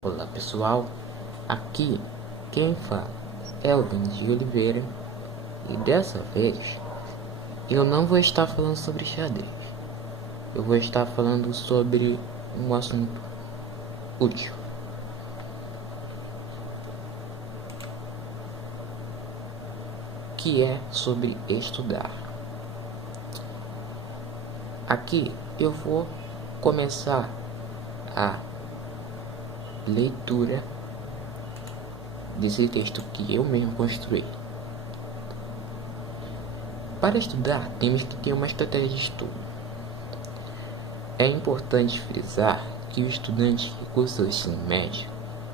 Olá pessoal, aqui quem fala é o Denis de Oliveira e dessa vez eu não vou estar falando sobre xadrez, eu vou estar falando sobre um assunto útil, que é sobre estudar. Aqui eu vou começar a leitura desse texto que eu mesmo construí. Para estudar, temos que ter uma estratégia de estudo. É importante frisar que o estudante que cursa o ensino médio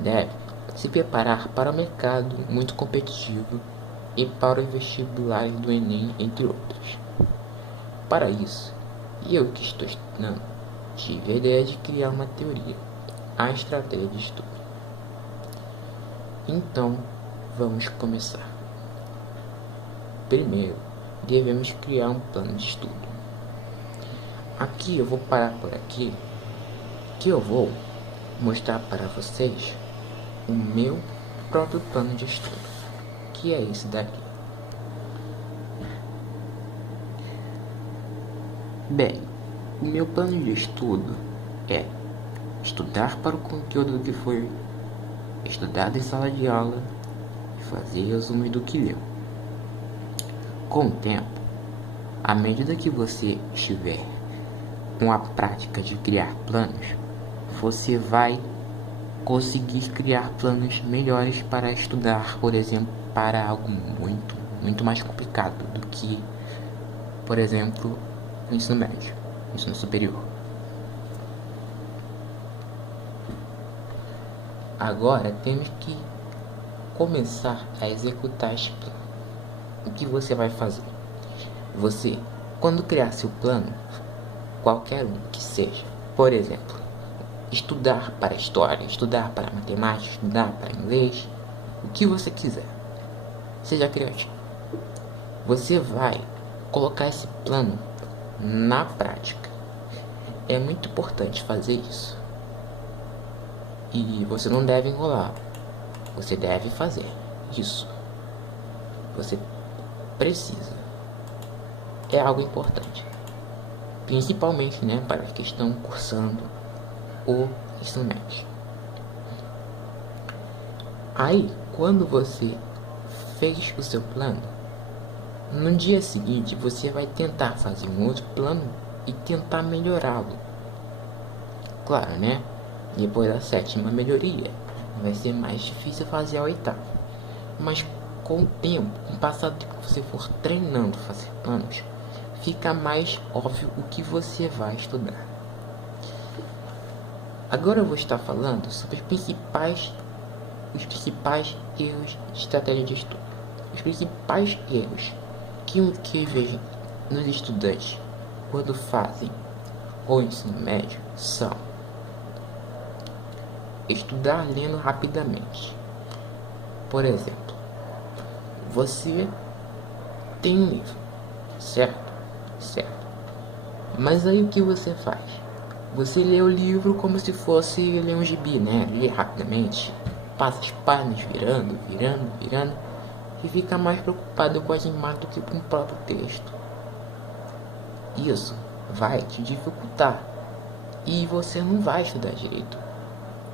deve se preparar para o mercado muito competitivo e para os vestibulares do Enem, entre outros. Para isso, eu que estou estudando, tive a ideia de criar uma teoria, a estratégia de estudo. Então, vamos começar. Primeiro, devemos criar um plano de estudo. Aqui eu vou parar por aqui, que eu vou mostrar para vocês o meu próprio plano de estudo, que é esse daqui. Bem, o meu plano de estudo é estudar para o conteúdo que foi estudado em sala de aula e fazer resumos do que leu. Com o tempo, à medida que você estiver com a prática de criar planos, você vai conseguir criar planos melhores para estudar, por exemplo, para algo muito mais complicado do que, por exemplo, o ensino médio, o ensino superior. Agora temos que começar a executar este plano. O que você vai fazer? Você, quando criar seu plano, qualquer um que seja, por exemplo, estudar para história, estudar para matemática, estudar para inglês, o que você quiser, seja criativo. Você vai colocar esse plano na prática. É muito importante fazer isso. E você não deve enrolar. Você deve fazer isso. Você precisa. É algo importante. Principalmente, para os que estão cursando o ensino médio. Aí, quando você fez o seu plano, no dia seguinte você vai tentar fazer um outro plano e tentar melhorá-lo. Claro, depois da 7ª melhoria, vai ser mais difícil fazer a 8ª. Mas com o tempo, com o passar do tempo que você for treinando fazer planos, fica mais óbvio o que você vai estudar. Agora eu vou estar falando sobre os principais erros de estratégia de estudo. Os principais erros que eu vejo nos estudantes quando fazem o ensino médio são: estudar lendo rapidamente. Por exemplo, você tem um livro, certo? Mas aí o que você faz? Você lê o livro como se fosse ler um gibi, Lê rapidamente, passa as páginas virando, e fica mais preocupado com as imagens do que com o próprio texto. Isso vai te dificultar e você não vai estudar direito.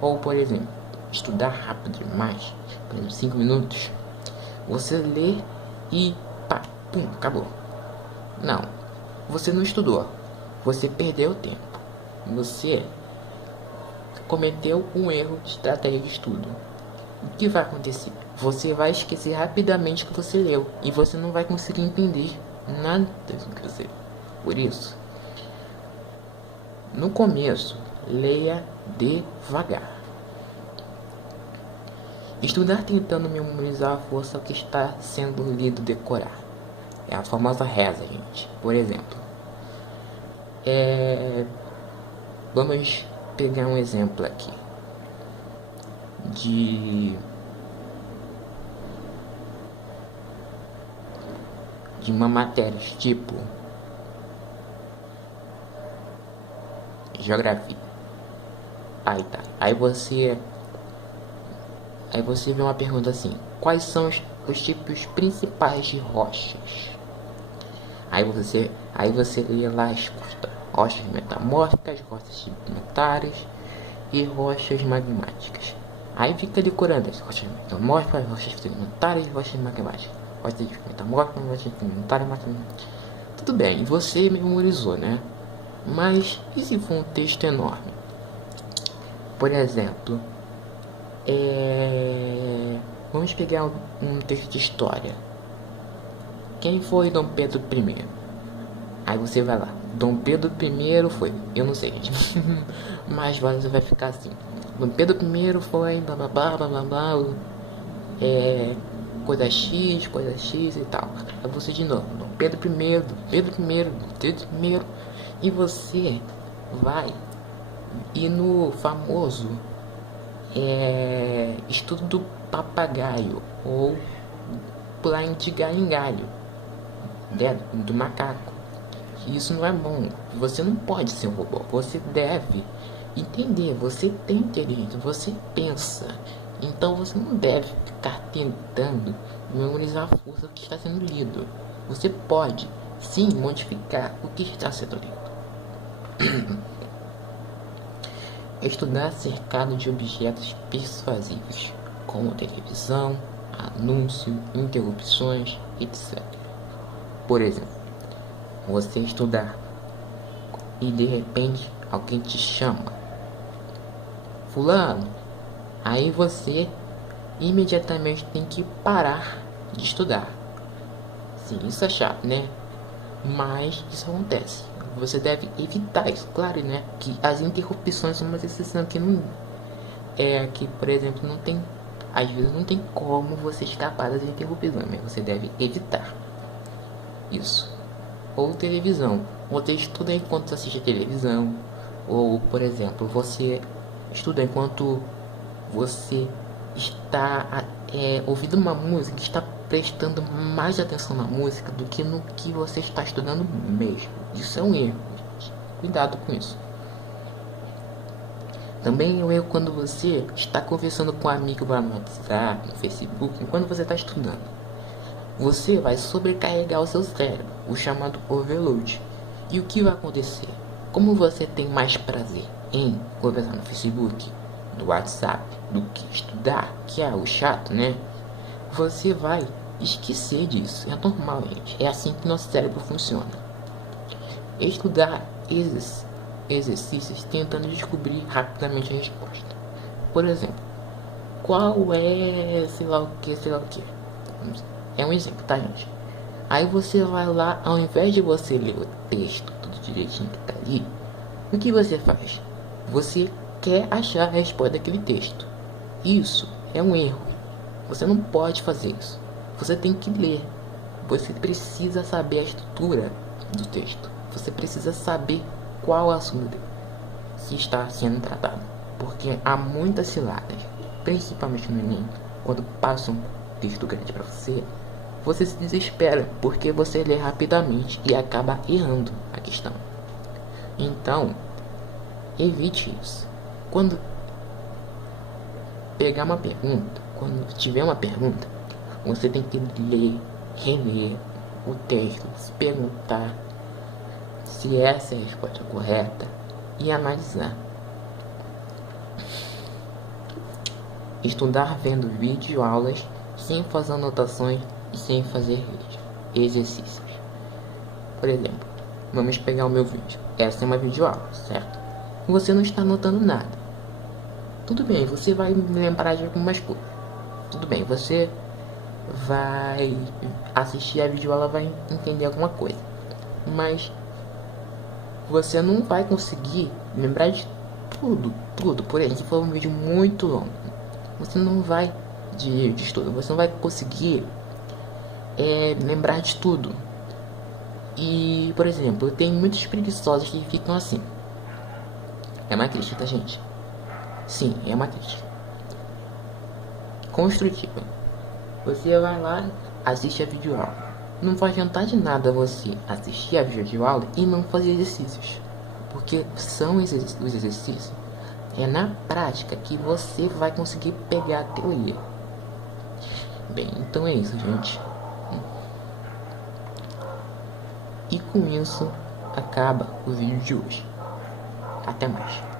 Ou, por exemplo, estudar rápido demais, por exemplo, 5 minutos, você lê e pá, pum, acabou. Não, você não estudou, você perdeu tempo, você cometeu um erro de estratégia de estudo. O que vai acontecer? Você vai esquecer rapidamente o que você leu e você não vai conseguir entender nada do que você leu. Por isso, no começo, leia devagar. Estudar tentando memorizar a força que está sendo lido decorar. É a famosa reza, gente. Por exemplo, vamos pegar um exemplo aqui de uma matéria tipo geografia. Aí você Aí você vê uma pergunta assim: quais são os tipos principais de rochas? Aí você lê lá a resposta: rochas metamórficas, rochas sedimentares e rochas magmáticas. Aí fica decorando as rochas metamórficas, rochas sedimentares e rochas magmáticas. Rochas metamórficas, rochas sedimentares e magmáticas. Tudo bem, você memorizou, né? Mas e se for um texto enorme? Por exemplo, vamos pegar um texto de história. Quem foi Dom Pedro I? Aí você vai lá, Dom Pedro I foi, eu não sei, gente. Mas você vai ficar assim: Dom Pedro I foi blá blá blá blá blá blá, coisa X e tal. Aí você de novo, Dom Pedro I, Dom Pedro I, Dom Pedro I. E você vai ir no famoso estudo do papagaio, ou pular de galho em galho, do macaco. Isso não é bom. Você não pode ser um robô. Você deve entender. Você tem inteligência. Você pensa. Então você não deve ficar tentando memorizar a força que está sendo lido. Você pode sim modificar o que está sendo lido. Estudar cercado de objetos persuasivos, como televisão, anúncio, interrupções, etc. Por exemplo, você estudar e de repente alguém te chama: fulano. Aí você imediatamente tem que parar de estudar. Sim, isso é chato, né? Mas isso acontece. Você deve evitar isso, claro, né? Que as interrupções são uma exceção que não que, por exemplo, não tem, às vezes não tem como você escapar das interrupções, mas você deve evitar isso. Ou televisão, você estuda enquanto assiste a televisão, ou, por exemplo, você estuda enquanto você está ouvindo uma música, está prestando mais atenção na música do que no que você está estudando mesmo. Isso é um erro, gente. Cuidado com isso. Também é um erro quando você está conversando com um amigo lá no WhatsApp, no Facebook, enquanto você está estudando. Você vai sobrecarregar o seu cérebro, o chamado overload. E o que vai acontecer? Como você tem mais prazer em conversar no Facebook, no WhatsApp, do que estudar, que é o chato, né? Você vai esquecer disso. É normal, gente. É assim que nosso cérebro funciona. Estudar exercícios tentando descobrir rapidamente a resposta. Por exemplo, qual é sei lá o que. É um exemplo, tá, gente? Aí você vai lá, ao invés de você ler o texto tudo direitinho que tá ali, o que você faz? Você quer achar a resposta daquele texto. Isso é um erro. Você não pode fazer isso. Você tem que ler. Você precisa saber a estrutura do texto. Você precisa saber qual assunto que está sendo tratado. Porque há muitas ciladas, principalmente no Enem, quando passa um texto grande para você se desespera porque você lê rapidamente e acaba errando a questão. Então, evite isso. Quando pegar uma pergunta, quando tiver uma pergunta, você tem que ler, reler o texto, se perguntar se essa é a resposta correta e analisar. Estudar vendo videoaulas sem fazer anotações e sem fazer exercícios. Por exemplo, vamos pegar o meu vídeo. Essa é uma videoaula, certo? Você não está anotando nada. Tudo bem, você vai lembrar de algumas coisas. Tudo bem, você vai assistir a videoaula, vai entender alguma coisa. Mas você não vai conseguir lembrar de tudo. Por exemplo, se for um vídeo muito longo, você não vai de estudo, você não vai conseguir lembrar de tudo. E, por exemplo, tem muitos preguiçosos que ficam assim. É uma crítica, tá, gente? Sim, é uma crítica construtiva. Você vai lá, assiste a videoaula. Não vai adiantar de nada você assistir a videoaula e não fazer exercícios, porque são os exercícios É na prática que você vai conseguir pegar a teoria. Bem, então é isso, gente. E com isso acaba o vídeo de hoje. Até mais.